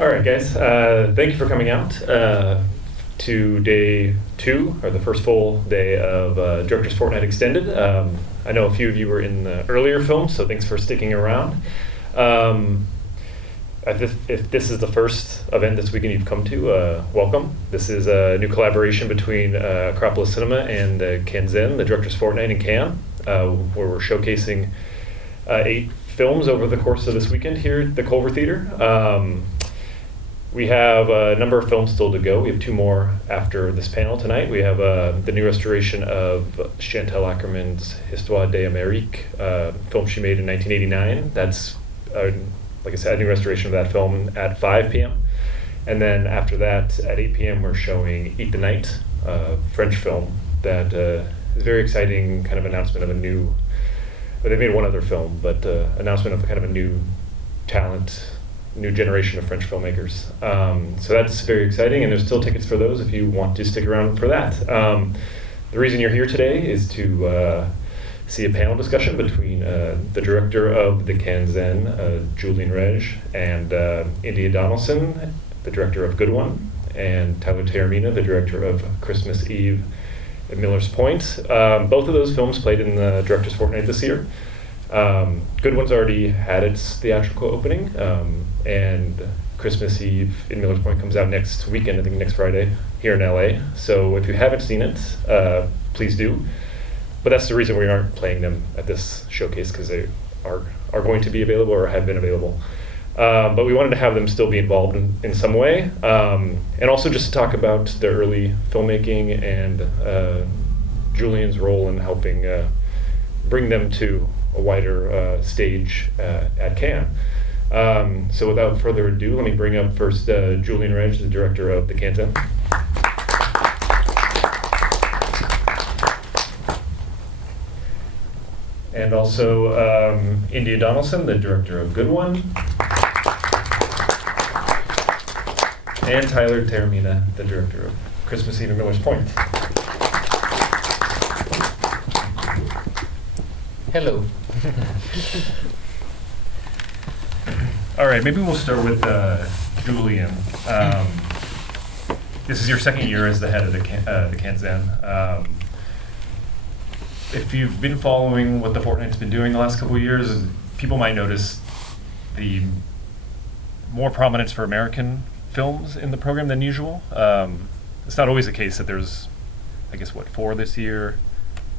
All right, guys. Thank you for coming out to day 2, or the first full day of Director's Fortnight Extended. I know a few of you were in the earlier films, so thanks for sticking around. If this is the first event this weekend you've come to, welcome. This is a new collaboration between Acropolis Cinema and Cannes, the Director's Fortnight in Cannes, where we're showcasing 8 films over the course of this weekend here at the Culver Theater. We have a number of films still to go. We have 2 more after this panel tonight. We have the new restoration of Chantal Akerman's Histoire d'Amérique, film she made in 1989. That's, like I said, a new restoration of that film at 5 p.m. And then after that, at 8 p.m., we're showing Eat the Night, a French film that is a very exciting kind of announcement of a new, they made one other film, but announcement of kind of a new talent, new generation of French filmmakers. So that's very exciting, and there's still tickets for those if you want to stick around for that. The reason you're here today is to see a panel discussion between the director of the Cannes, Julien Rejl, and India Donaldson, the director of Good One, and Tyler Taormina, the director of Christmas Eve at Miller's Point. Both of those films played in the Director's Fortnight this year. Good One's already had its theatrical opening, and Christmas Eve in Miller's Point comes out next weekend, I think next Friday, here in LA. So if you haven't seen it, please do. But that's the reason we aren't playing them at this showcase, because they are going to be available or have been available. But we wanted to have them still be involved in some way, and also just to talk about their early filmmaking and Julien's role in helping bring them to a wider stage at Cannes. So without further ado, let me bring up first Julien Rejl, the director of the Cannes. And also India Donaldson, the director of Good One. And Tyler Taormina, the director of Christmas Eve at Miller's Point. Hello. All right, maybe we'll start with Julien. This is your second year as the head of the Cannes. If you've been following what the Fortnight's been doing the last couple of years, people might notice the more prominence for American films in the program than usual. It's not always the case that there's, I guess, 4 this year?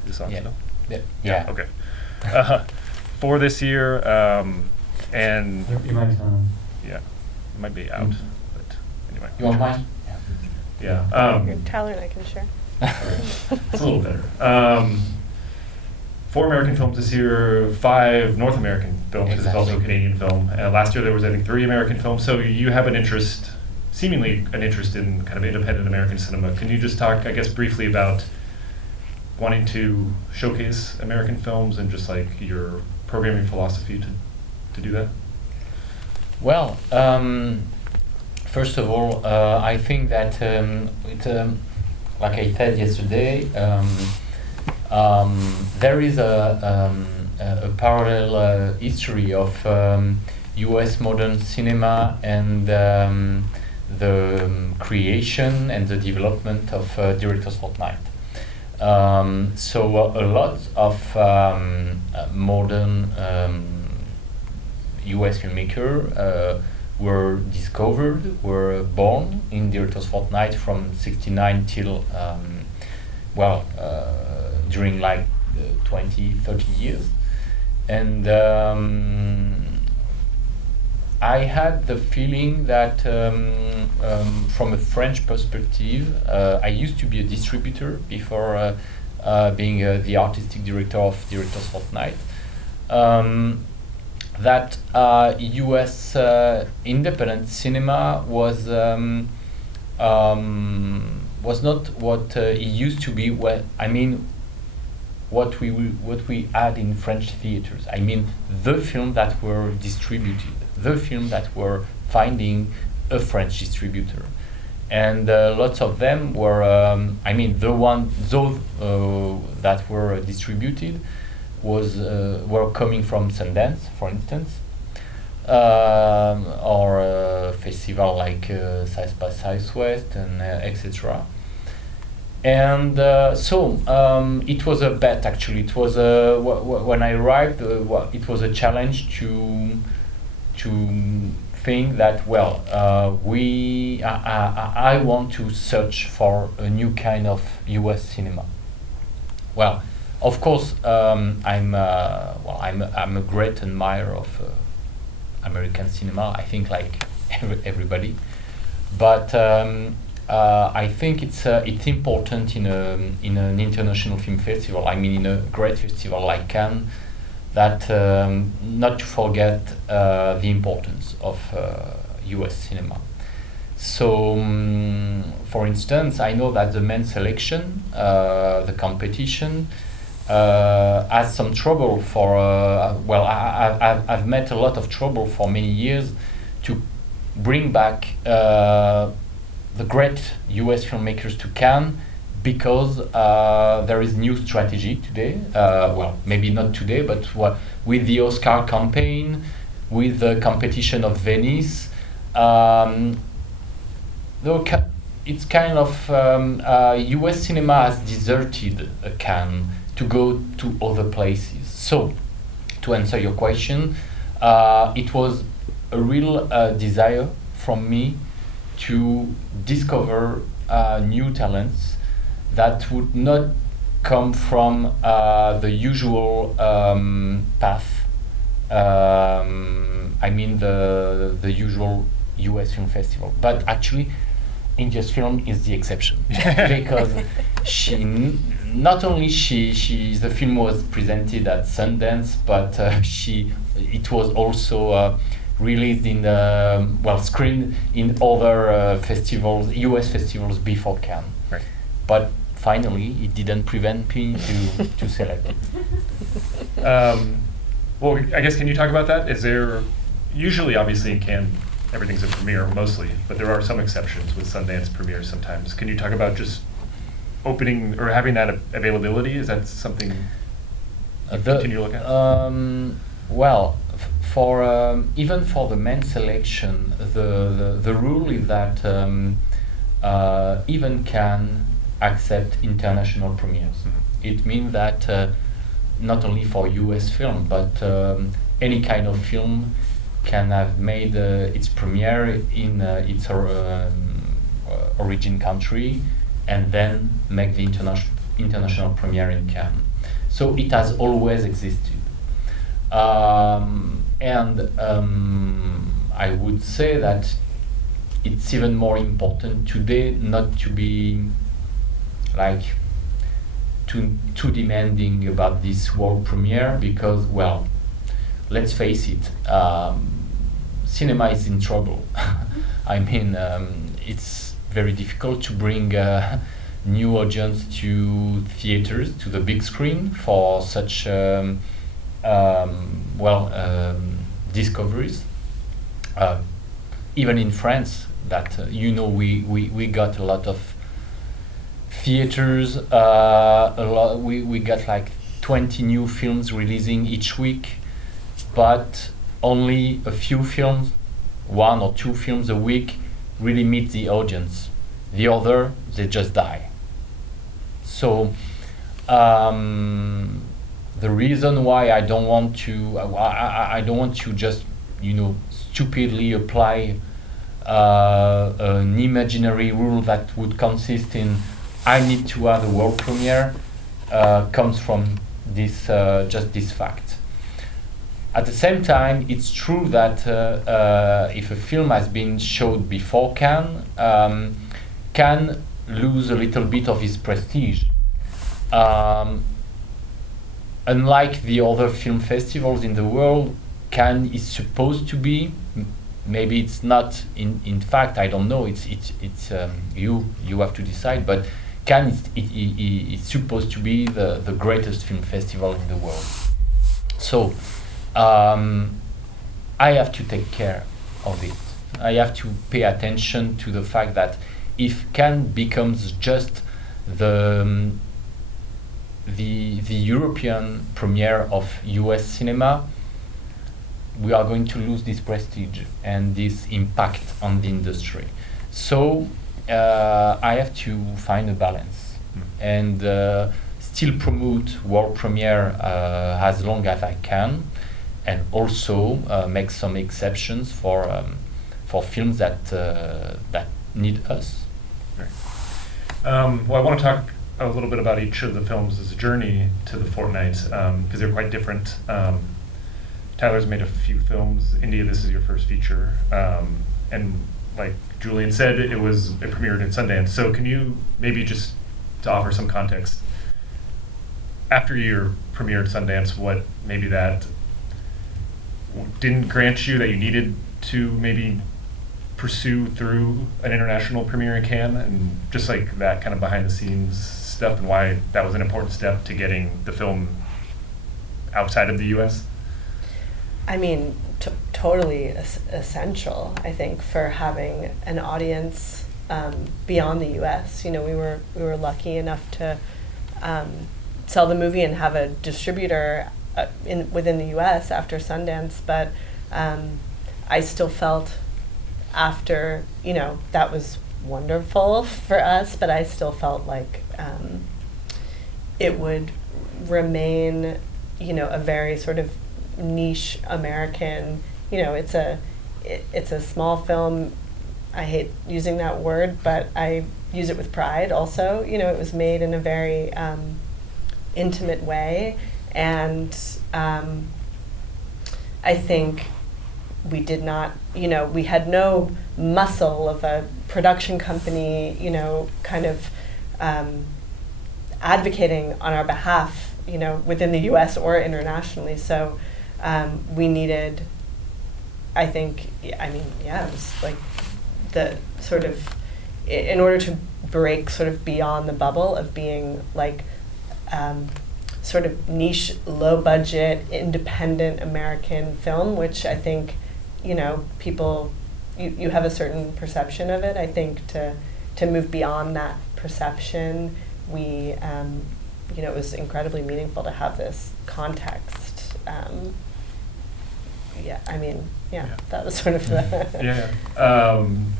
Is this on still? Yeah. Okay. 4 this year, and You might yeah, it might be out, but anyway. You want mine? Yeah. Tyler and I can share. It's a little better. 4 American films this year, 5 North American films, because it's also a Canadian film. Last year there was, I think, 3 American films. So you have an interest, seemingly an interest in kind of independent American cinema. Can you just talk, I guess, briefly about wanting to showcase American films and just like your programming philosophy to do that? Well, first of all, I think that like I said yesterday, there is a parallel history of U.S. modern cinema and the creation and the development of Director's Fortnight. So a lot of modern U.S. filmmakers were discovered, were born in Director's Fortnight from '69 till during like 20, 30 years. And I had the feeling that from a French perspective, I used to be a distributor before being the artistic director of Director's Fortnight, that US independent cinema was not what it used to be. What we had in French theaters. I mean, the film that were distributed, the film that were finding a French distributor, and lots of them were. Those that were distributed were coming from Sundance, for instance, or a festival like South by Southwest and etc. And it was a bet actually. It was when I arrived, it was a challenge to think that I want to search for a new kind of U.S. cinema. Well, of course, I'm a great admirer of American cinema. I think like everybody, but I think it's important in an international film festival. I mean, in a great festival like Cannes, that not to forget the importance of U.S. cinema. So, for instance, I know that the men's selection, the competition, has some trouble for. I've met a lot of trouble for many years to bring back the great U.S. filmmakers to Cannes, because there is new strategy today. Maybe not today, but with the Oscar campaign, with the competition of Venice, it's kind of U.S. cinema has deserted Cannes to go to other places. So, to answer your question, it was a real desire from me to discover new talents that would not come from the usual path. I mean the usual U.S. film festival, but actually, India's film is the exception because not only the film was presented at Sundance, but it was also released in screened in other festivals, U.S. festivals before Cannes. Right. But finally, it didn't prevent me to select it. Well, I guess, can you talk about that? Is there, usually obviously in Cannes, everything's a premiere mostly, but there are some exceptions with Sundance premieres sometimes. Can you talk about just opening or having that availability? Is that something you continue to look at? Even for the men's selection, the rule is that even can accept international premieres. Mm-hmm. It means that not only for U.S. film, but any kind of film can have made its premiere in its origin country and then make the international premiere in Cannes. So it has always existed. And I would say that it's even more important today not to be like too demanding about this world premiere, because, well, let's face it, cinema is in trouble. I mean, it's very difficult to bring new audience to theaters, to the big screen for such discoveries. Even in France, that we got a lot of theaters. We got like 20 new films releasing each week, but only a few films, 1 or 2 films a week, really meet the audience. The other, they just die. So the reason why I don't want to just stupidly apply an imaginary rule that would consist in I need to have a world premiere comes from this fact. At the same time, it's true that if a film has been showed before Cannes, can lose a little bit of its prestige. Unlike the other film festivals in the world, Cannes is supposed to be, maybe it's not in fact, I don't know, it's you have to decide, but Cannes is supposed to be the greatest film festival in the world. So I have to take care of it. I have to pay attention to the fact that if Cannes becomes just the European premiere of US cinema, we are going to lose this prestige and this impact on the industry. So I have to find a balance and still promote world premiere as long as I can, and also make some exceptions for films that need us. Right. Well, I want to talk a little bit about each of the films' journey to the Fortnight, because they're quite different. Tyler's made a few films. India, this is your first feature. And like Julien said, it premiered in Sundance. So can you maybe just, to offer some context, after your premiere at Sundance, what maybe that didn't grant you that you needed to maybe pursue through an international premiere in Cannes, and just like that kind of behind the scenes stuff, and why that was an important step to getting the film outside of the US? I mean, totally essential, I think, for having an audience beyond the US. You know, we were lucky enough to sell the movie and have a distributor within the US after Sundance, but I still felt after, you know, that was wonderful for us, but I still felt like it would remain, you know, a very sort of niche American, you know, it's a small film. I hate using that word, but I use it with pride also. You know, it was made in a very intimate way, and I think we did not, you know, we had no muscle of a production company, you know, kind of advocating on our behalf, you know, within the US or internationally. So we needed, I think, I mean, yeah, it was like the sort of, in order to break sort of beyond the bubble of being like sort of niche, low budget, independent American film, which I think, you know, people, you have a certain perception of it. I think to move beyond that perception, we, you know, it was incredibly meaningful to have this context. Yeah, I mean, yeah, that was sort of the... Yeah.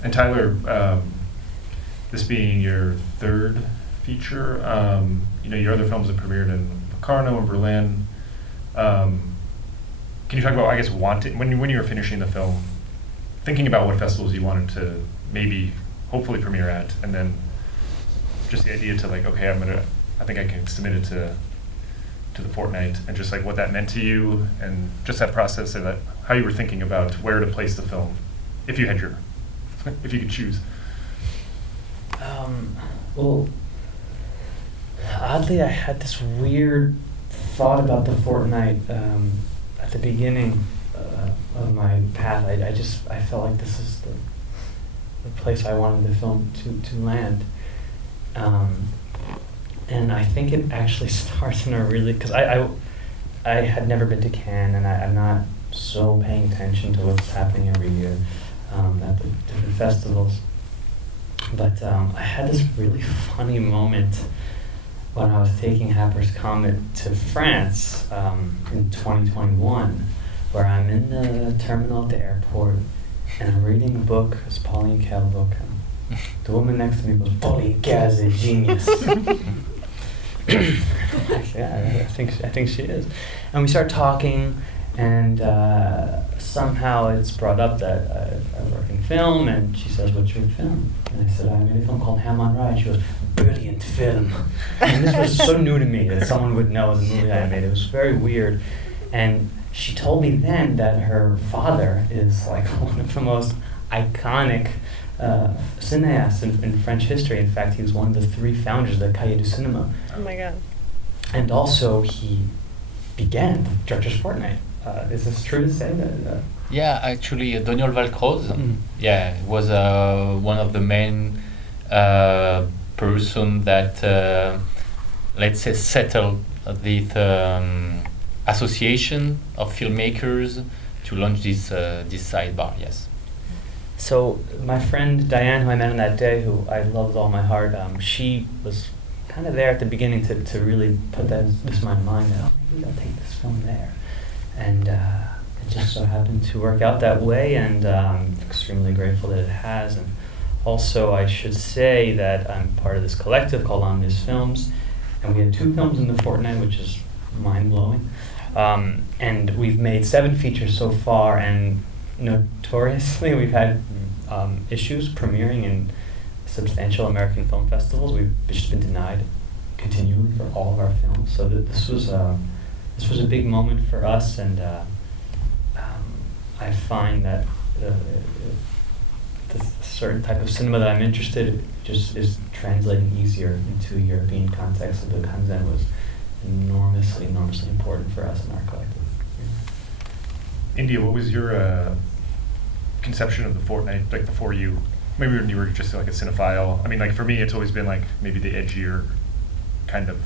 And Tyler, this being your third feature, you know, your other films have premiered in Locarno and Berlin. Can you talk about, I guess, when you were finishing the film, thinking about what festivals you wanted to maybe, hopefully premiere at, and then just the idea to like, okay, I think I can submit it to the Fortnight, and just like what that meant to you, and just that process, and that how you were thinking about where to place the film, if you could choose. Well, oddly, I had this weird thought about the Fortnight at the beginning of my path. I felt like this is the place I wanted the film to land. And I think it actually starts in a really, because I had never been to Cannes, and I'm not so paying attention to what's happening every year at the different festivals. But I had this really funny moment when I was taking Happer's Comet to France in 2021, where I'm in the terminal at the airport, and I'm reading a book, it's Pauline Kael book, and the woman next to me goes, "Pauline Kael's a genius." Yeah, I think she is. And we start talking, and somehow it's brought up that I work in film, and she says, "What's your film?" And I said, "I made a film called Ham on Rye." She goes, "Brilliant film." And this was so new to me that someone would know the movie I made. It was very weird. And she told me then that her father is like one of the most iconic cineasts in French history. In fact, he was one of the 3 founders of the Cahiers du Cinema. Oh my God. And also, he began the Director's Fortnight. Is this true to say that? Yeah, actually, Daniel Valcroze, yeah, was one of the main person that, let's say, settled the association of filmmakers to launch this sidebar. Yes. So my friend Diane, who I met on that day, who I love with all my heart, she was kind of there at the beginning to really put this in my mind that, oh, maybe I'll take this film there. And it just so happened to work out that way, and I'm extremely grateful that it has. And also, I should say that I'm part of this collective called Omnis Films, and we had 2 films in the Fortnight, which is mind-blowing. And we've made 7 features so far, and notoriously we've had issues premiering in substantial American film festivals. We've just been denied continually for all of our films. So this was a big moment for us, and I find that the certain type of cinema that I'm interested in just is translating easier into European context. So the Kanzen was enormously important for us in our collective. India, what was your conception of the Fortnight, like before you, maybe when you were just like a cinephile? I mean, like for me, it's always been like maybe the edgier kind of,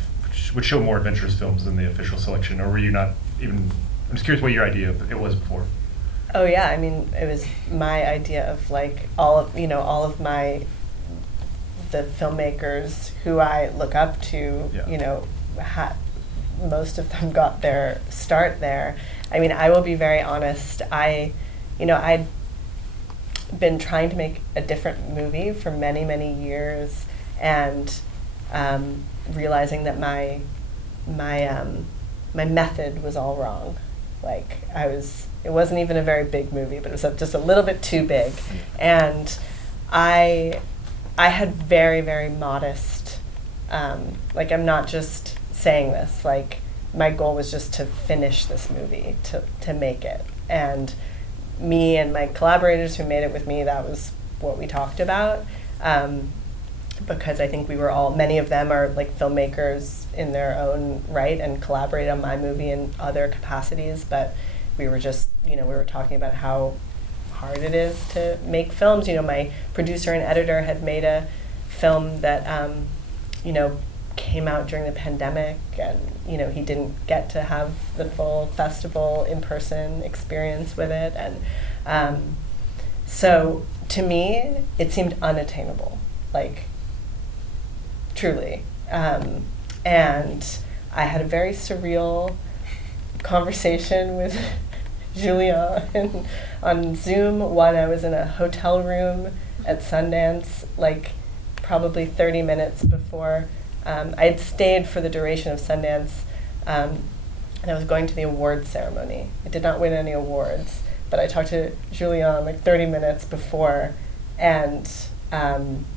would show more adventurous films than the official selection, or were you not even, I'm just curious what your idea of it was before. Oh yeah, I mean, it was my idea of like all of the filmmakers who I look up to, Yeah. Most of them got their start there. I mean, I will be very honest, I'd been trying to make a different movie for many, many years, and realizing that my method was all wrong. Like it wasn't even a very big movie, but it was just a little bit too big. And I had very, very modest, like I'm not just saying this, like my goal was just to finish this movie, to make it. And me and my collaborators who made it with me, that was what we talked about. Because I think many of them are like filmmakers in their own right and collaborated on my movie in other capacities, but we were just, we were talking about how hard it is to make films. My producer and editor had made a film that, came out during the pandemic, and, he didn't get to have the full festival in-person experience with it. And so to me, it seemed unattainable, like truly. And I had a very surreal conversation with Julien on Zoom when I was in a hotel room at Sundance, like probably 30 minutes before. I had stayed for the duration of Sundance, and I was going to the awards ceremony. I did not win any awards, but I talked to Julien like 30 minutes before, and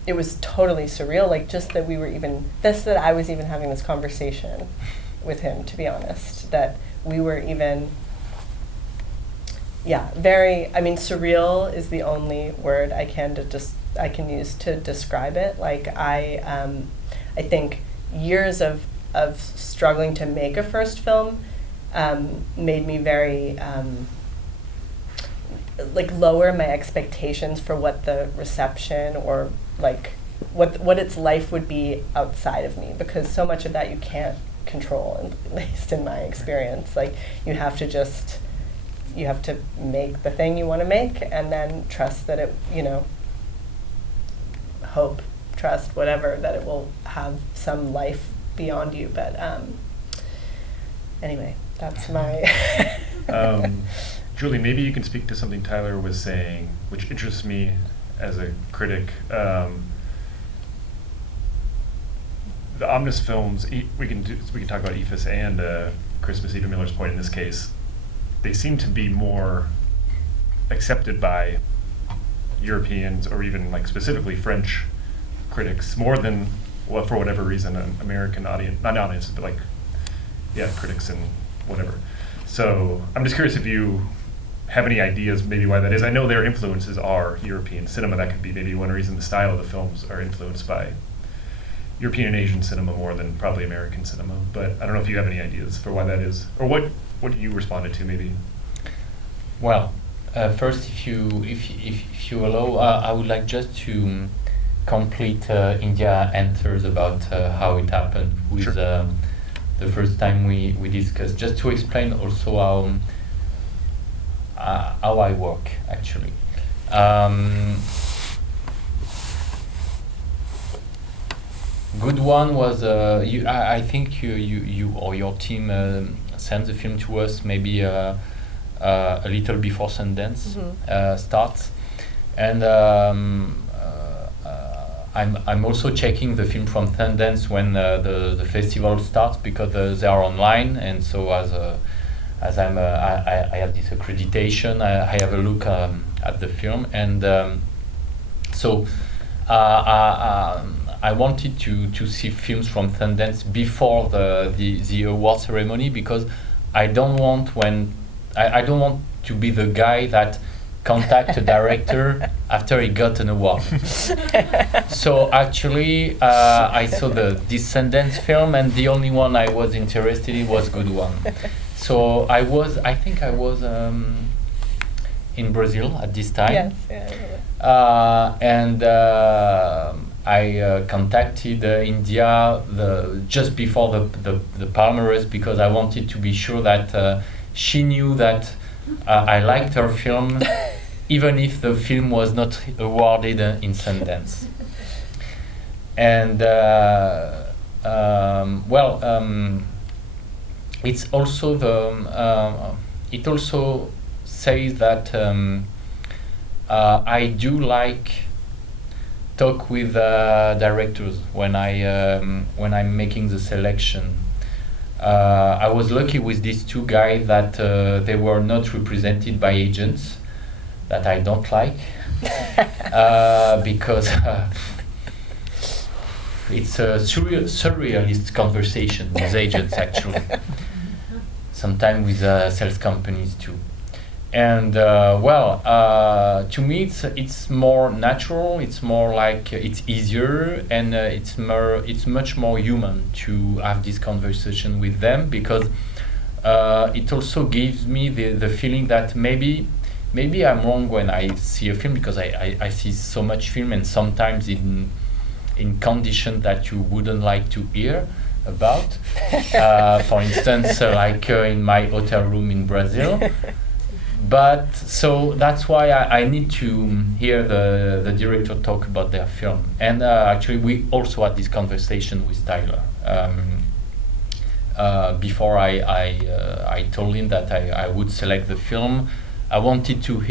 it was totally surreal, like just that that I was even having this conversation with him, to be honest, that we were even, surreal is the only word I can use to describe it. Like I think years of struggling to make a first film made me very lower my expectations for what the reception or like what its life would be outside of me, because so much of that you can't control, at least in my experience. Like you have to make the thing you want to make, and then trust that it, trust whatever, that it will have some life beyond you. But anyway, that's my Julie, maybe you can speak to something Tyler was saying, which interests me as a critic. The Omnis films, we can talk about EFIS and Christmas, Eva Miller's Point in this case. They seem to be more accepted by Europeans, or even like specifically French critics, more than, well, for whatever reason, an American audience, not audiences, but critics and whatever. So I'm just curious if you have any ideas maybe why that is. I know their influences are European cinema. That could be maybe one reason the style of the films are influenced by European and Asian cinema more than probably American cinema. But I don't know if you have any ideas for why that is, or what you responded to maybe. Well, first, if you allow, I would like just to complete India answers about how it happened with Sure. The first time we discussed, just to explain also how I work actually. Good one was I think you or your team sent the film to us maybe a little before Sundance starts, and I'm also checking the film from Sundance when the festival starts, because they are online, and so as I have this accreditation, I have a look at the film, and so I wanted to see films from Sundance before the award ceremony, because I don't want to be the guy that contact a director after he got an award. So actually, I saw the Descendants film, and the only one I was interested in was Good One. So I think I was in Brazil at this time. Yes, yeah. And I contacted India just before the Palmares, because I wanted to be sure that she knew that I liked her film, even if the film was not awarded in Sundance. And it's also it also says that I do like talk with directors when I'm making the selection. I was lucky with these two guys that they were not represented by agents that I don't like, because it's a surrealist conversation with agents, actually. Sometimes with sales companies too. And to me it's more natural, it's more like it's easier, and it's much more human to have this conversation with them, because it also gives me the feeling that maybe I'm wrong when I see a film, because I see so much film, and sometimes in conditions that you wouldn't like to hear about. For instance, in my hotel room in Brazil. But so that's why I need to hear the director talk about their film. And actually, we also had this conversation with Tyler before I told him that I would select the film. I wanted to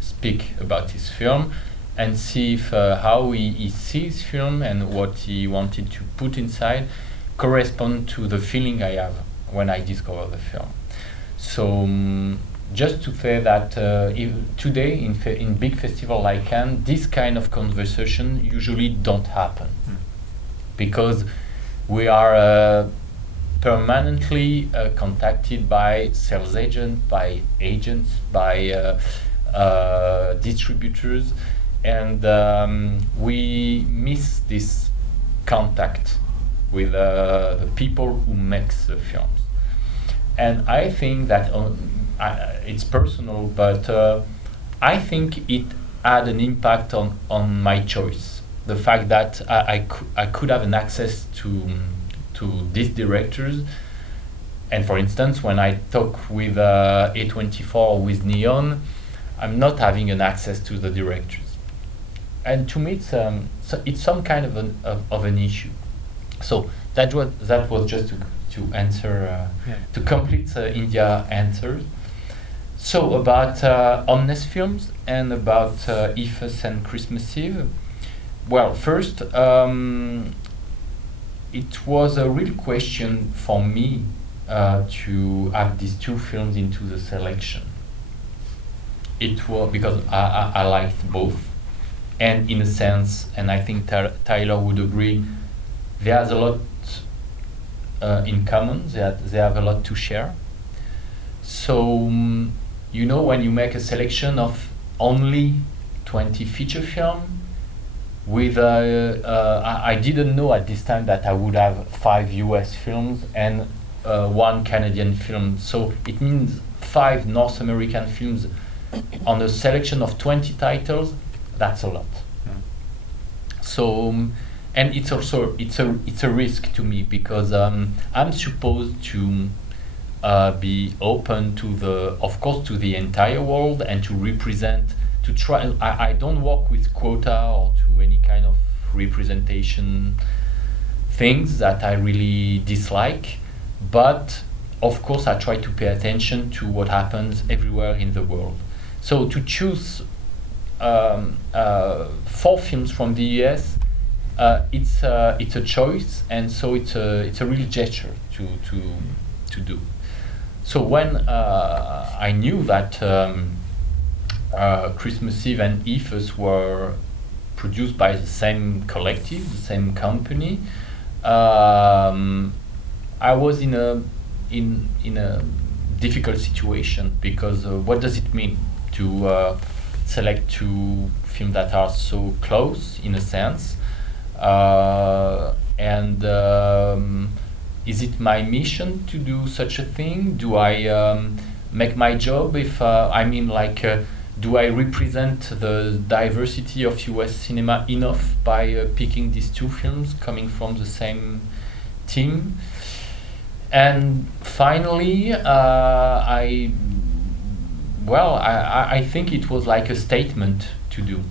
speak about his film and see if how he sees film and what he wanted to put inside correspond to the feeling I have when I discover the film. So just to say that today in big festival like Cannes, this kind of conversation usually don't happen, because we are permanently contacted by sales agents, by agents, by distributors, and we miss this contact with the people who makes the films. And I think that it's personal, but I think it had an impact on my choice. The fact that I could have an access to these directors, and for instance, when I talk with A24 or with Neon, I'm not having an access to the directors, and to me, it's some kind of an issue. So that was just to answer to complete India answers. So about Omnes Films and about IFES and Christmas Eve. Well, first, it was a real question for me to have these two films into the selection. It was because I liked both, and in a sense, and I think Tyler would agree, there's a lot in common. They have a lot to share. So when you make a selection of only 20 feature film, with I didn't know at this time that I would have 5 US films and 1 Canadian film. So it means 5 North American films on a selection of 20 titles. That's a lot. So. And it's also it's a risk to me, because I'm supposed to be open to the entire world and to represent, to try. I don't work with quota or to any kind of representation things that I really dislike, but of course, I try to pay attention to what happens everywhere in the world. So to choose 4 films from the US, it's a choice, and so it's a real gesture to do. So when I knew that Christmas Eve and Ethos were produced by the same collective, the same company, I was in a difficult situation, because what does it mean to select 2 films that are so close in a sense, and is it my mission to do such a thing? Do I make my job if do I represent the diversity of US cinema enough by picking these 2 films coming from the same team? And finally, I think it was like a statement to do.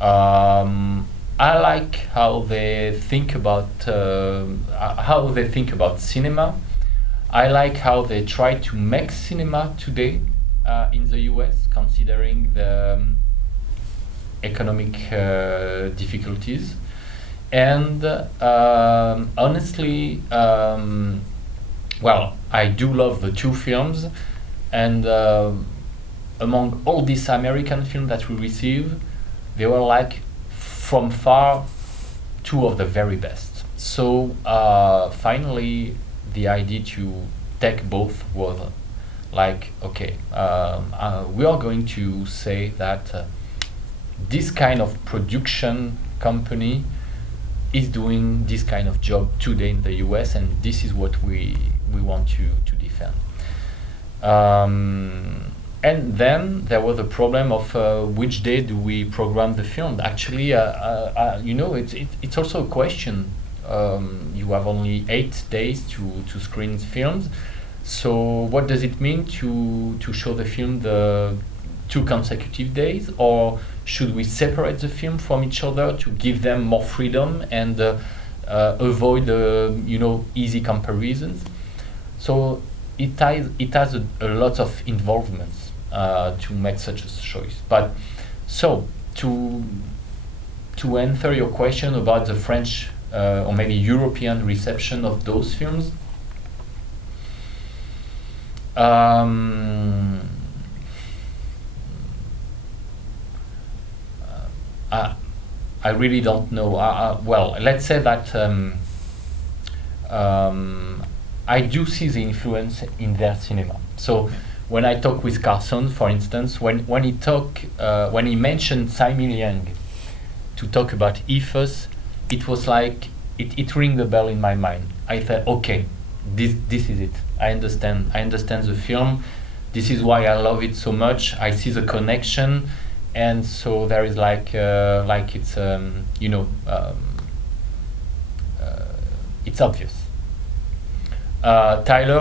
I like how they think about cinema. I like how they try to make cinema today in the US, considering the economic difficulties. And honestly, I do love the 2 films, and among all these American films that we receive, they were like from far 2 of the very best. So finally, the idea to take both was like, okay, we are going to say that this kind of production company is doing this kind of job today in the US, and this is what we want to defend. And then there was the problem of which day do we program the film. Actually, it's also a question. You have only 8 days to screen films. So what does it mean to show the film the 2 consecutive days, or should we separate the film from each other to give them more freedom and avoid easy comparisons? So it has a lot of involvements to make such a choice. But so to answer your question about the French or maybe European reception of those films, I really don't know. Let's say that I do see the influence in their cinema. So when I talk with Carson, for instance, when he mentioned Simon Yang to talk about ethos, it was like it rang the bell in my mind. I thought, okay, this is it. I understand the film. This is why I love it so much. I see the connection, and so there is it's it's obvious. Tyler,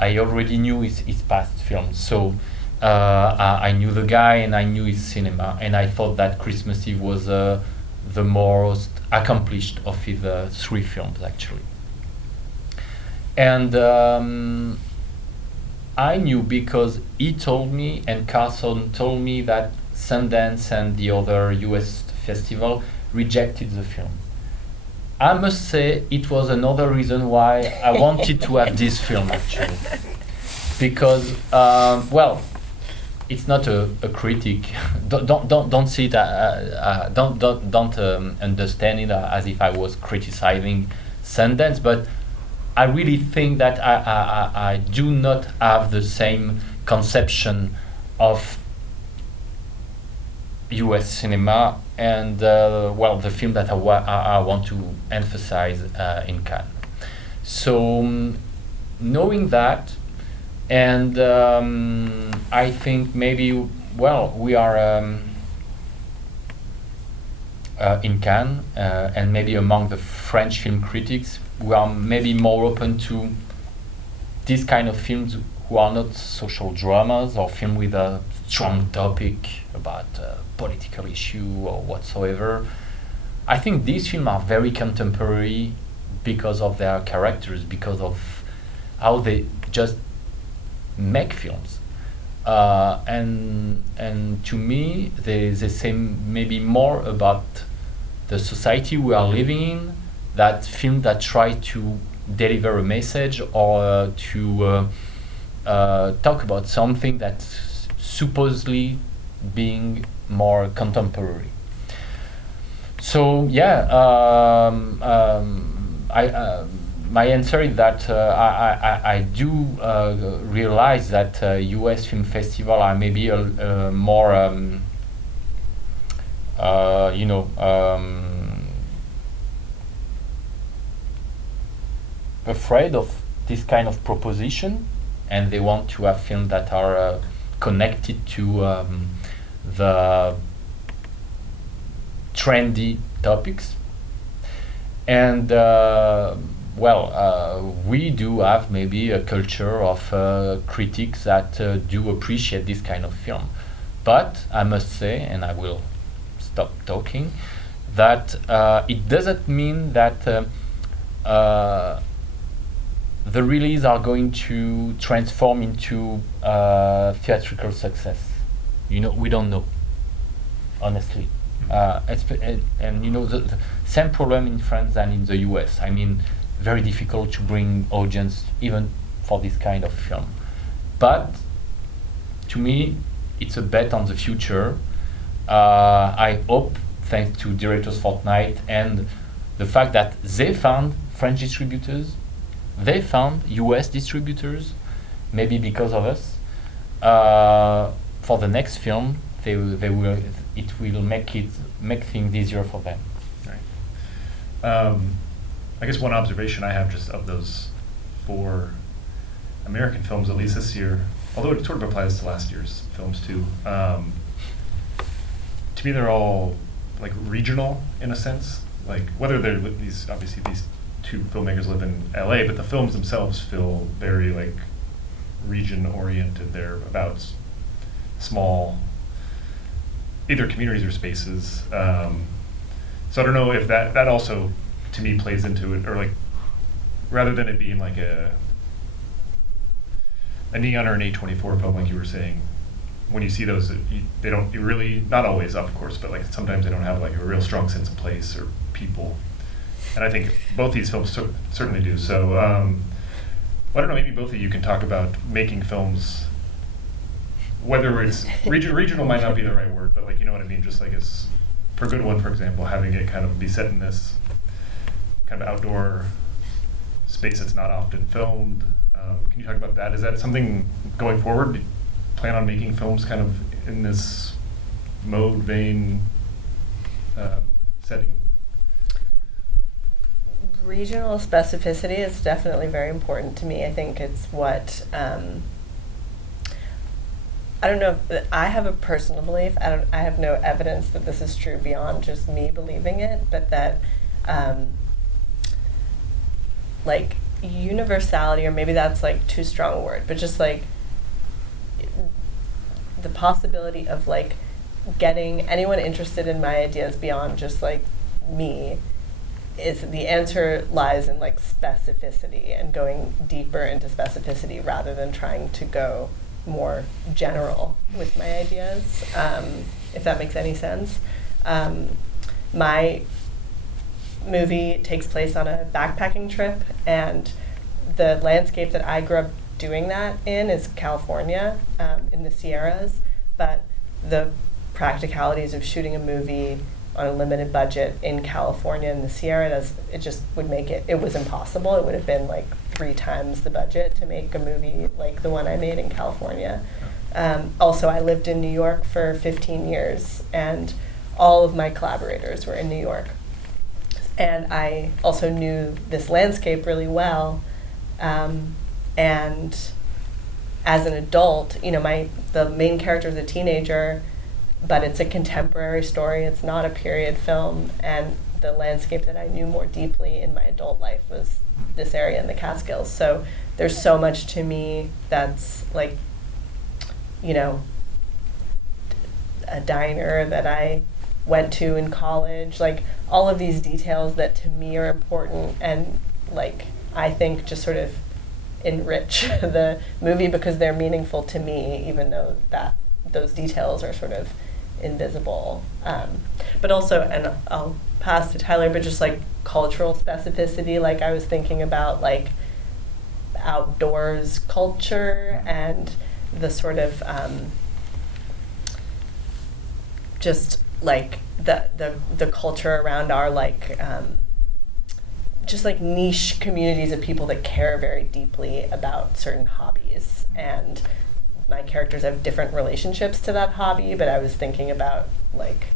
I already knew his past films, so I knew the guy and I knew his cinema, and I thought that Christmas Eve was the most accomplished of his 3 films, actually. And I knew because he told me, and Carson told me, that Sundance and the other US festival rejected the film. I must say it was another reason why I wanted to have this film, actually, because it's not a critic. Don't see it. Don't understand it as if I was criticizing Sundance, but I really think that I do not have the same conception of US cinema and the film that I want to emphasize in Cannes. So knowing that, and I think maybe we are in Cannes and maybe among the French film critics, we are maybe more open to this kind of films who are not social dramas or film with a strong topic about political issue or whatsoever. I think these films are very contemporary because of their characters, because of how they just make films. And to me, they say maybe more about the society we are living in, that film that try to deliver a message or to talk about something that's supposedly being more contemporary. So my answer is that I do realize that U.S. film festival are maybe more afraid of this kind of proposition, and they want to have films that are connected to the trendy topics. And we do have maybe a culture of critics that do appreciate this kind of film. But I must say, and I will stop talking, that it doesn't mean that the release are going to transform into theatrical success. We don't know, honestly. And the same problem in France than in the US. I mean, very difficult to bring audience even for this kind of film. But to me, it's a bet on the future. I hope, thanks to directors Fortnight and the fact that they found French distributors, they found US distributors, maybe because of us. For the next film, it will make things easier for them. Right. I guess one observation I have just of those 4 American films, at least this year, although it sort of applies to last year's films too. To me, they're all like regional in a sense. Like whether they're these 2 filmmakers live in LA, but the films themselves feel very like region oriented. They're about small, either communities or spaces. So I don't know if that also to me plays into it, or like rather than it being like a Neon or an A24 film, like you were saying, when you see those, they don't really, not always of course, but like sometimes they don't have like a real strong sense of place or people. And I think both these films certainly do. So I don't know, maybe both of you can talk about making films, whether it's regional might not be the right word, but like, you know what I mean? Just like as for Good One, for example, having it kind of be set in this kind of outdoor space that's not often filmed. Can you talk about that? Is that something going forward? Do you plan on making films kind of in this mode, vein, setting? Regional specificity is definitely very important to me. I think it's what I don't know. I have a personal belief. I have no evidence that this is true beyond just me believing it, but that like universality, or maybe that's like too strong a word, but just like the possibility of like getting anyone interested in my ideas beyond just like me, is the answer lies in like specificity and going deeper into specificity rather than trying to go more general with my ideas, if that makes any sense. My movie takes place on a backpacking trip, and the landscape that I grew up doing that in is California, in the Sierras, but the practicalities of shooting a movie on a limited budget in California in the Sierras, it just would make it was impossible. It would have been like 3 times the budget to make a movie like the one I made in California. Also, I lived in New York for 15 years, and all of my collaborators were in New York. And I also knew this landscape really well. And as an adult, the main character is a teenager, but it's a contemporary story. It's not a period film, and the landscape that I knew more deeply in my adult life was this area in the Catskills. So there's so much to me that's like, a diner that I went to in college, like all of these details that to me are important, and like I think just sort of enrich the movie because they're meaningful to me, even though that those details are sort of invisible. But also, and I'll pass to Tyler, but just like cultural specificity, like I was thinking about like outdoors culture and the sort of just like the culture around our like just like niche communities of people that care very deeply about certain hobbies, and my characters have different relationships to that hobby, but I was thinking about like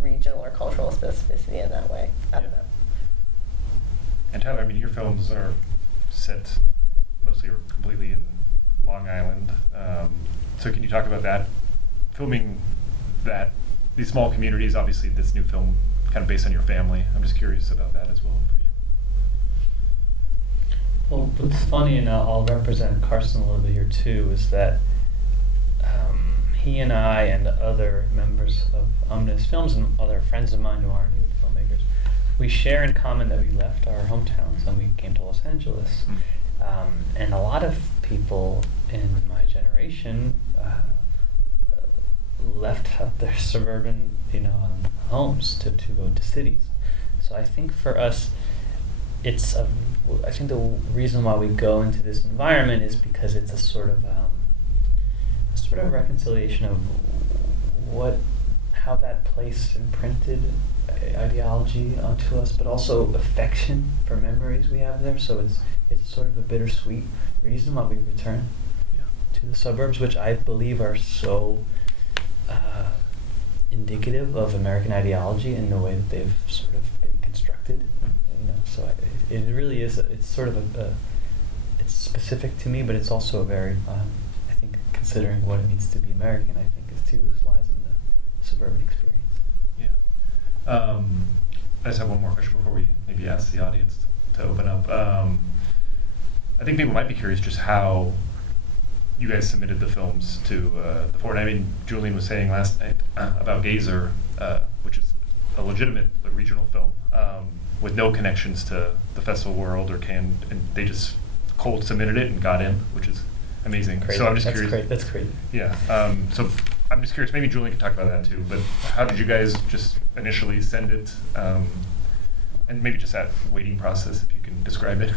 regional or cultural specificity in that way. I don't know. And Tyler, I mean, your films are set mostly or completely in Long Island. So can you talk about that? Filming that, these small communities, obviously this new film kind of based on your family. I'm just curious about that as well for you. Well, what's funny, and I'll represent Carson a little bit here too, is that he and I and other members of Omnibus Films and other friends of mine who aren't even filmmakers, we share in common that we left our hometowns and we came to Los Angeles. And a lot of people in my generation left out their suburban, homes to go to cities. So I think for us, I think the reason why we go into this environment is because it's a sort of reconciliation of how that place imprinted ideology onto us, but also affection for memories we have there. So it's sort of a bittersweet reason why we return to the suburbs, which I believe are so indicative of American ideology in the way that they've sort of been constructed. So it really is. It's sort of it's specific to me, but it's also a very, I think, considering what it means to be American, I think lies in the suburban experience. Yeah. I just have one more question before we maybe ask the audience to open up. I think people might be curious just how you guys submitted the films to the Fortnight. I mean, Julien was saying last night about Gazer, which is a legitimate regional film with no connections to the festival world or Cannes, and they just cold submitted it and got in, which is amazing. Crazy. So I'm just curious. That's great. Yeah. So I'm just curious. Maybe Julien can talk about that too. But how did you guys just initially send it? And maybe just that waiting process, if you can describe it.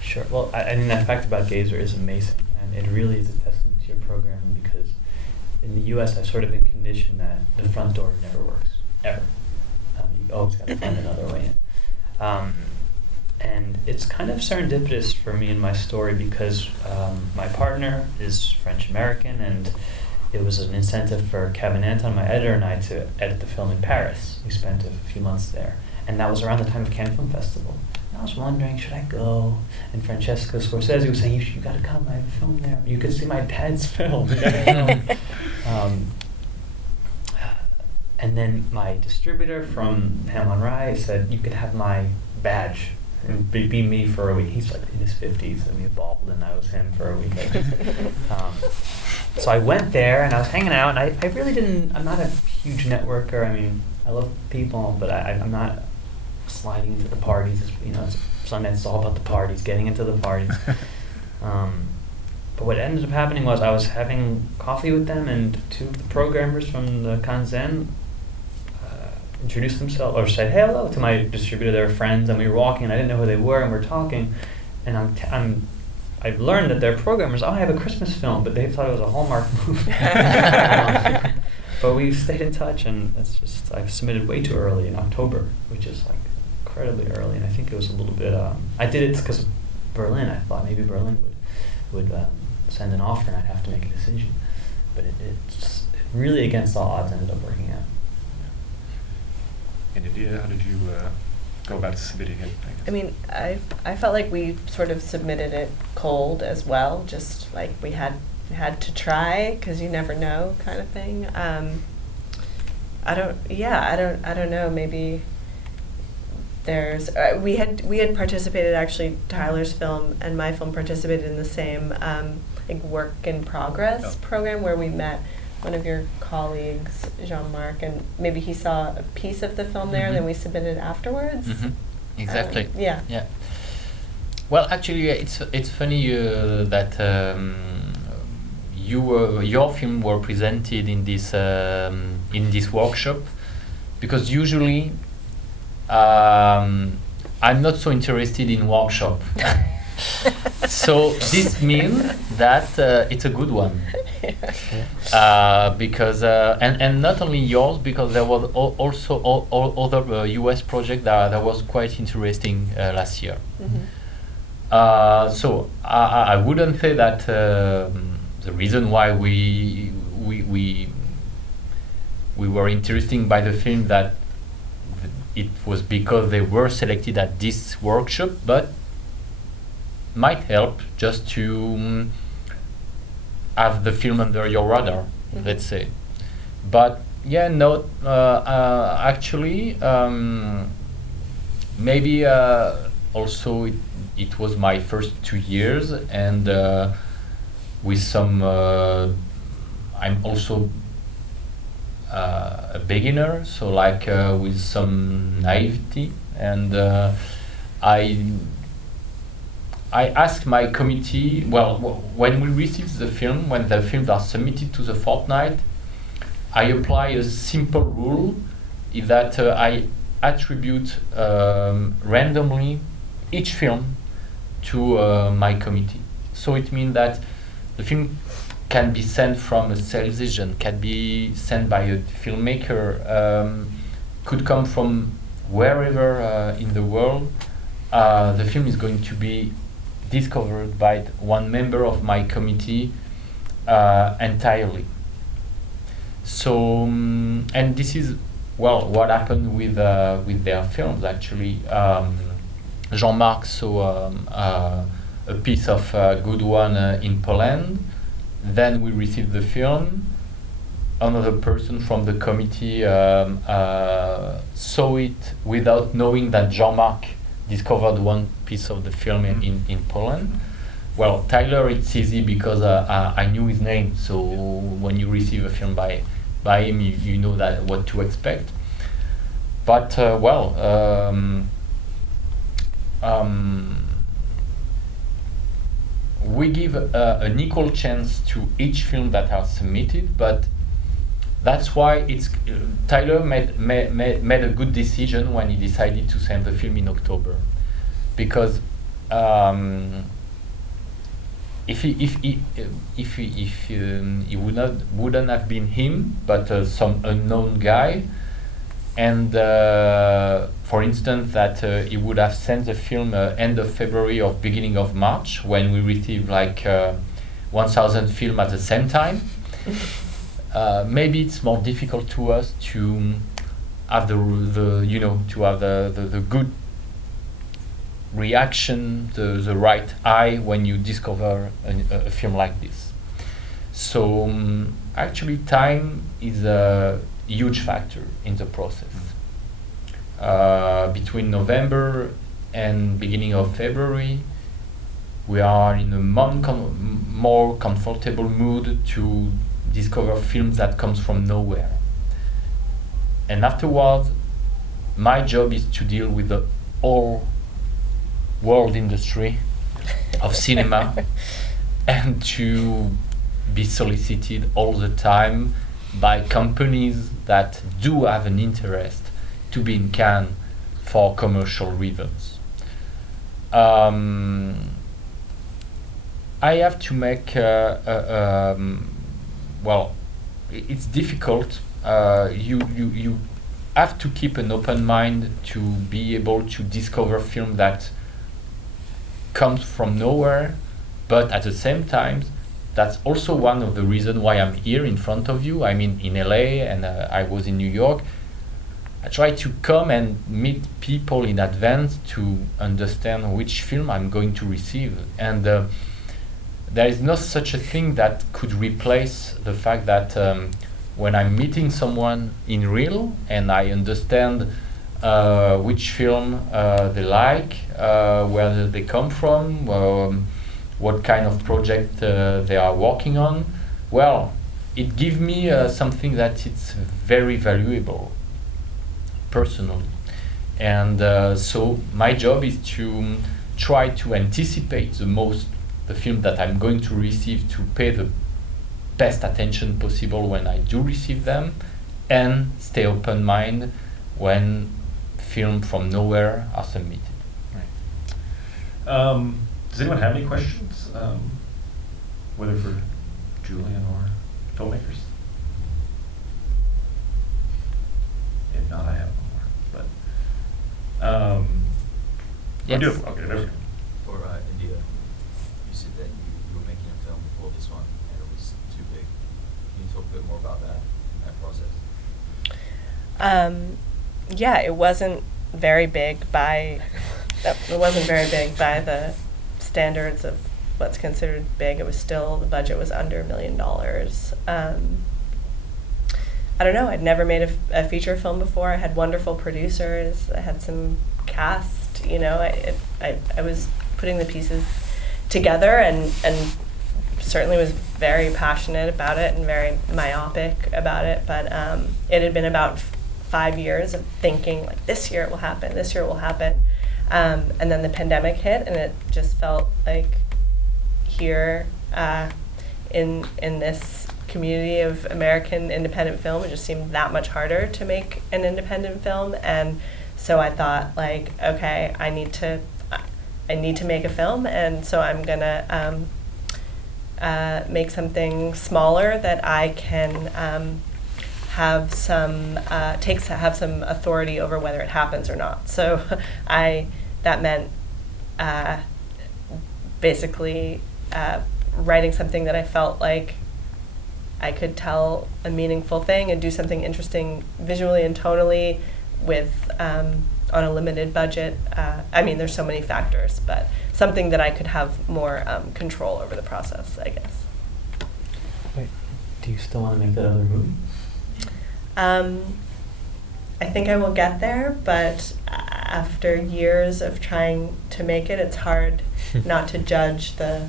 Sure. Well, I mean, that fact about Gazer is amazing, and it really is a testament to your programming, because in the U.S. I've sort of been conditioned that the front door never works, ever. You always got to find another way in. And it's kind of serendipitous for me in my story because my partner is French-American, and it was an incentive for Kevin Anton, my editor, and I to edit the film in Paris. We spent a few months there. And that was around the time of Cannes Film Festival. And I was wondering, should I go? And Francesco Scorsese was saying, you got to come, I have a film there. You could see my dad's film. And then my distributor from Ham on Rye said, you could have my badge and be me for a week. He's like in his 50s, and he bald, and I was him for a week. So I went there, and I was hanging out, and I really I'm not a huge networker. I mean, I love people, but I'm not sliding into the parties. It's Sundance, it's all about the parties, getting into the parties. But what ended up happening was I was having coffee with them, and two of the programmers from the Kanzen introduced themselves, or said, hey, hello, to my distributor. They were friends, and we were walking, and I didn't know who they were, and we were talking, and I've learned that they're programmers. I have a Christmas film, but they thought it was a Hallmark movie. But we've stayed in touch, and I've submitted way too early in October, which is like incredibly early, and I think it was a little bit, I did it because of Berlin. I thought maybe Berlin would send an offer and I'd have to make a decision. But it really, against all odds, ended up working out. In India, how did you go about submitting it? I guess? I mean, I felt like we sort of submitted it cold as well, just like we had to try, because you never know, kind of thing. I don't know. Maybe there's we had participated, actually. Tyler's film and my film participated in the same like work in progress program, where we met one of your colleagues, Jean-Marc, and maybe he saw a piece of the film there, and then we submitted afterwards. Exactly. Yeah. Well, actually, it's funny that your film were presented in this workshop, because usually I'm not so interested in workshop. So this means that it's a good one. Because and not only yours, because there was also all other US project that was quite interesting last year. So I wouldn't say that the reason why we were interested by the film that it was because they were selected at this workshop, but might help just to have the film under your radar, let's say. But yeah, no, actually, maybe also it was my first 2 years, and with some, I'm also a beginner, so like with some naivety, and I asked my committee, well, when we receive the film, when the films are submitted to the Fortnight, I apply a simple rule, is that I attribute randomly each film to my committee. So it means that the film can be sent from a sales agent, can be sent by a filmmaker, could come from wherever in the world. The film is going to be discovered by one member of my committee entirely. So, and this is, well, what happened with their films actually. Jean-Marc saw a piece of good one in Poland. Then we received the film. Another person from the committee saw it without knowing that Jean-Marc discovered one piece of the film in Poland. Well, Tyler, it's easy because I knew his name. So when you receive a film by him, you know that what to expect. But we give an equal chance to each film that are submitted, but that's why it's Tyler made a good decision when he decided to send the film in October, because if he wouldn't have been him, but some unknown guy, and for instance that he would have sent the film end of February or beginning of March, when we received like 1,000 films at the same time. Maybe it's more difficult to us to have the good reaction, the right eye when you discover a film like this. So actually time is a huge factor in the process. Between November and beginning of February, we are in a more comfortable mood to discover films that comes from nowhere. And afterwards, my job is to deal with the whole world industry of cinema and to be solicited all the time by companies that do have an interest to be in Cannes for commercial reasons. I have to make well, it's difficult. You have to keep an open mind to be able to discover film that comes from nowhere, but at the same time, that's also one of the reasons why I'm here in front of you. I'm in LA and I was in New York. I try to come and meet people in advance to understand which film I'm going to receive. And there is no such a thing that could replace the fact that when I'm meeting someone in real and I understand which film they like, where they come from, what kind of project they are working on, well, it gives me something that it's very valuable personally. And so my job is to try to anticipate the most the film that I'm going to receive, to pay the best attention possible when I do receive them, and stay open mind when film from nowhere are submitted. Right. Does anyone have any questions, whether for Julien or filmmakers? If not, I have one more. But Yes. Okay, there we go. For India, you said that you were making a film before this one and it was too big. Can you talk a bit more about that process? Yeah, it wasn't very big by the standards of what's considered big. It was still, the budget was under $1 million. I don't know, I'd never made a feature film before. I had wonderful producers, I had some cast, you know, I was putting the pieces together and certainly was very passionate about it and very myopic about it, but it had been about 5 years of thinking, like, this year it will happen, and then the pandemic hit, and it just felt like here in this community of American independent film, it just seemed that much harder to make an independent film. And so I thought, like, okay, I need to make a film, and so I'm gonna make something smaller that I can have some authority over whether it happens or not. So that meant basically writing something that I felt like I could tell a meaningful thing and do something interesting visually and tonally with on a limited budget. I mean, there's so many factors, but something that I could have more control over the process, I guess. Wait, do you still want to make that other movie? I think I will get there, but after years of trying to make it, it's hard not to judge the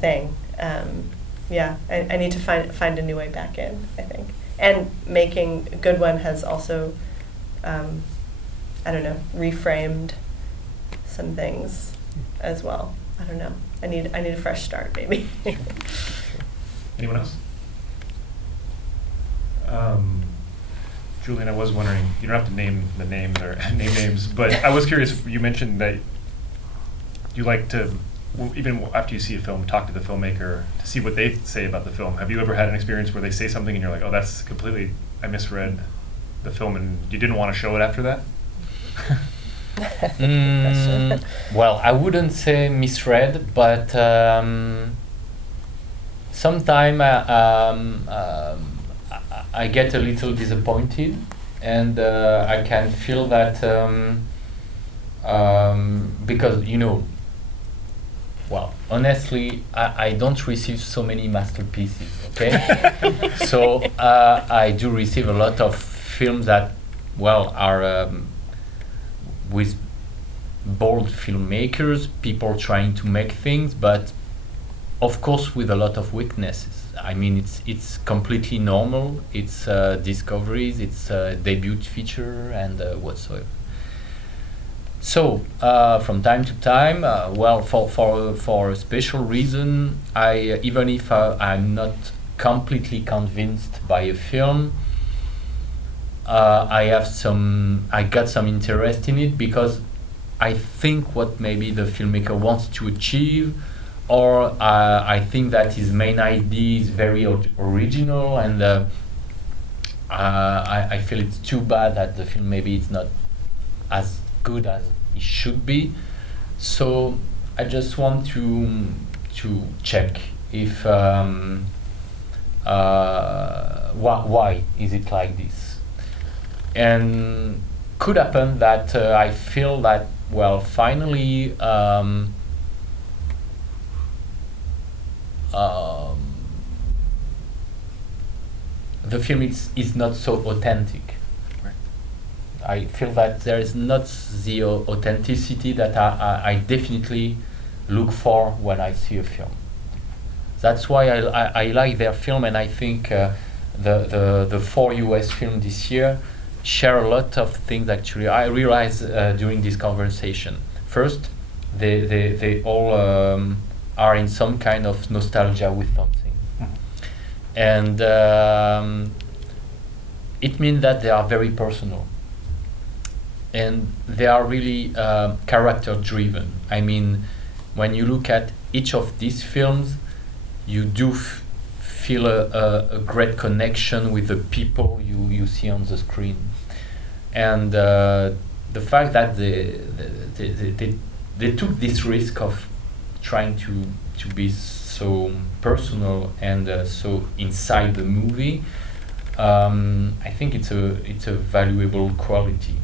thing. Yeah, I need to find a new way back in, I think. And making a good one has also, I don't know, reframed some things as well. I don't know. I need a fresh start, maybe. Sure. Anyone else? Julien, I was wondering, you don't have to name the names or name names, but I was curious, you mentioned that you like to, even after you see a film, talk to the filmmaker to see what they say about the film. Have you ever had an experience where they say something and you're like, oh, that's completely, I misread the film, and you didn't want to show it after that? Well, I wouldn't say misread, but sometimes I get a little disappointed, and I can feel that because, you know, well, honestly, I don't receive so many masterpieces, okay? So I do receive a lot of films that, well, are with bold filmmakers, people trying to make things, but of course with a lot of weaknesses. I mean, it's completely normal. It's discoveries, it's a debut feature, and whatsoever. So from time to time, well, for a special reason, even if I'm not completely convinced by a film, I got some interest in it because I think what maybe the filmmaker wants to achieve, or I think that his main idea is very original, and I feel it's too bad that the film maybe it's not as good as it should be. So I just want to check if why is it like this, and could happen that I feel that, well, finally the film is not so authentic. Right. I feel that there is not the authenticity that I definitely look for when I see a film. That's why I like their film, and I think the 4 US films this year share a lot of things. Actually, I realized during this conversation. First, they all are in some kind of nostalgia with something. And it means that they are very personal. And they are really character driven. I mean, when you look at each of these films, you do feel a great connection with the people you see on the screen. And the fact that they took this risk of trying to be so personal and so inside the movie, I think it's a valuable quality.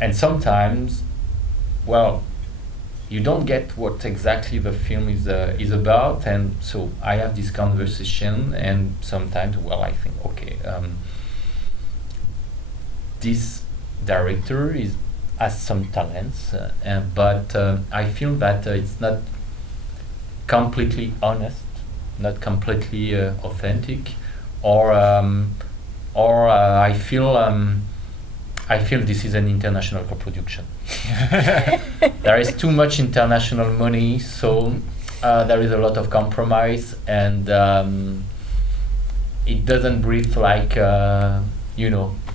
And sometimes, well, you don't get what exactly the film is about, and so I have this conversation, and sometimes, well, I think, okay, this director has some talents, but I feel that it's not completely honest, not completely authentic, or I feel this is an international co-production. There is too much international money, so there is a lot of compromise, and it doesn't breathe like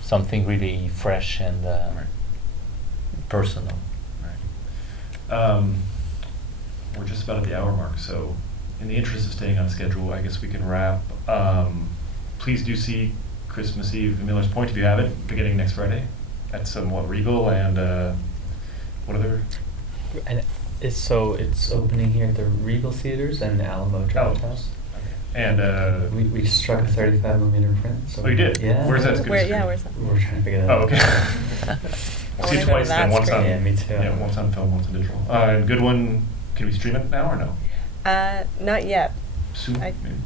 something really fresh and personal. Right. We're just about at the hour mark, so in the interest of staying on schedule, I guess we can wrap. Please do see Christmas Eve, The Miller's Point, if you have it, beginning next Friday. That's Regal and what other? And it's opening here at the Regal Theaters and the Alamo Draft House. Okay. And we struck a 35mm print. So you did? Yeah. Where's that? Where's that? We're trying to figure that Oh, out. okay. I See wanna it go twice, to then that once on. screen. Yeah, me too. Yeah, once on film, once on digital. And good one. Can we stream it now or no? Not yet. Soon, I- maybe.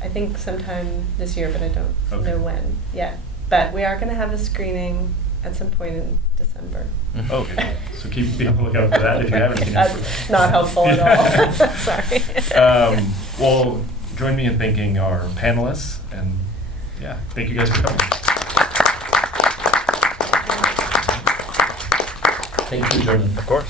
I think sometime this year, but I don't Okay. know when yet. But we are going to have a screening at some point in December. Okay. So keep being on the lookout for that if you have anything. That's not helpful at all. Sorry. Well, join me in thanking our panelists, and yeah, thank you guys for coming. Thank you, Jordan. Of course.